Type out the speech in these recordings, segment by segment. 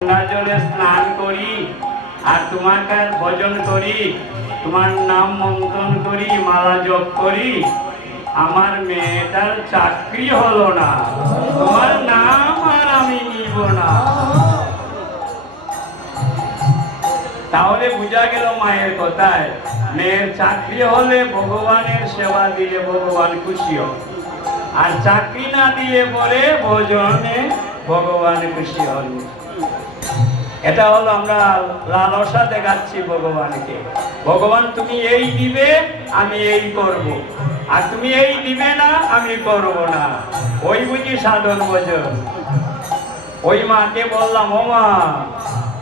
গঙ্গা জলে স্নান করি আর তোমাকে ভজন করি, তোমার নাম মন্ত্রণ করি, মালা জপ করি, আমার মেয়েটার চাকরি হলো না, তোমার নাম আর আমি নিব না। তাহলে বোঝা গেল মায়ের কথায়, মেয়ের চাকরি হলে ভগবানের সেবা দিলে ভগবান খুশি হবে, আর চাকরি না দিয়ে পরে ভজনে ভগবান খুশি হল। এটা হলো আমরা লালসা দেখাচ্ছি ভগবানকে, ভগবান তুমি এই দিবে আমি এই করব, আর তুমি এই দিবে না আমি করব না। ওই বুঝি সাধন ভজন। ওই মাকে বললাম, ও মা,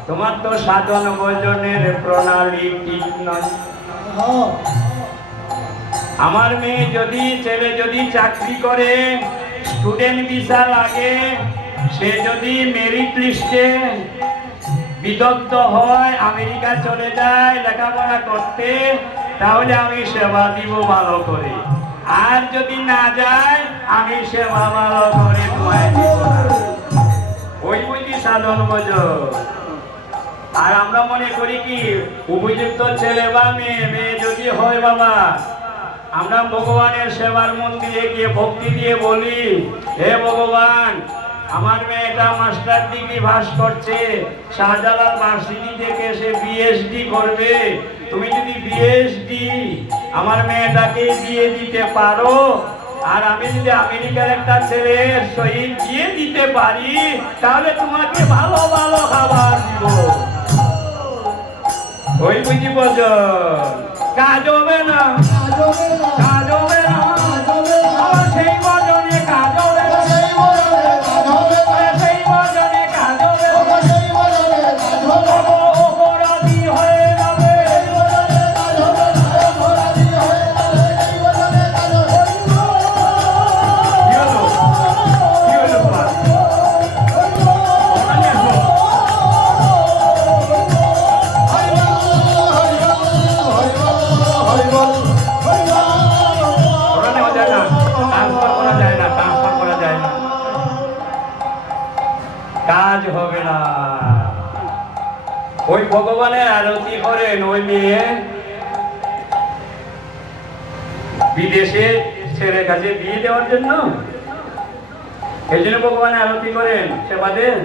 তোমার তো সাধন ভজনের প্রণালী ঠিক নয়। আমার মেয়ে যদি, ছেলে যদি চাকরি করে, স্টুডেন্ট ভিসা লাগে, সে যদি মেরিট লিস্টে বিদগ্ধ হয়, আমেরিকা চলে যায় লেখাপড়া করতে, তাহলে আমি সেবা দিব ভালো করে। আর যদি না যায়, আমি সেবা ভালো করে তোমায় দিব না। ওই বুঝি সাধন ভজন। আর আমরা মনে করি কি, উপযুক্ত ছেলে বা মেয়ে যদি হয় বাবা, আমরা ভগবানের সেবার মন্দিরে গিয়ে ভক্তি দিয়ে বলি, হে ভগবান, আমার মেয়েটা মাস্টার ডিগ্রি পাস করছে, শাহজালাল ভার্সিটি থেকে সে পিএইচডি করবে, তুমি যদি পিএইচডি আমার মেয়েটাকে দিয়ে দিতে পারো, আর আমি যদি আমেরিকার একটা ছেলে সহিত দিয়ে দিতে পারি, তাহলে তোমাকে ভালো ভালো খাবার দিব। ওই বুঝি ভজন। কাজ হবে না, কাজ হবে না, আবার সেই ভজনে কাজ হবে না, সেই ভজনে কাজ হবে না, সেই ভজনে কাজ হবে না, সেই ভজনে কাজ হবে না, অপরাধী হয়ে যাবে, সেই ভজনে কাজ হবে না, অপরাধী হয়ে যাবে, সেই ভজনে কাজ হবে না। কি হলো, কি হলো তোমার? কাজ হবে না। ওই ভগবানের আরতি করেন ওই মেয়ে, বিদেশে ছেলের কাছে বিয়ে দেওয়ার জন্য, এই জন্য ভগবানের আরতি করেন, সেবা দেন।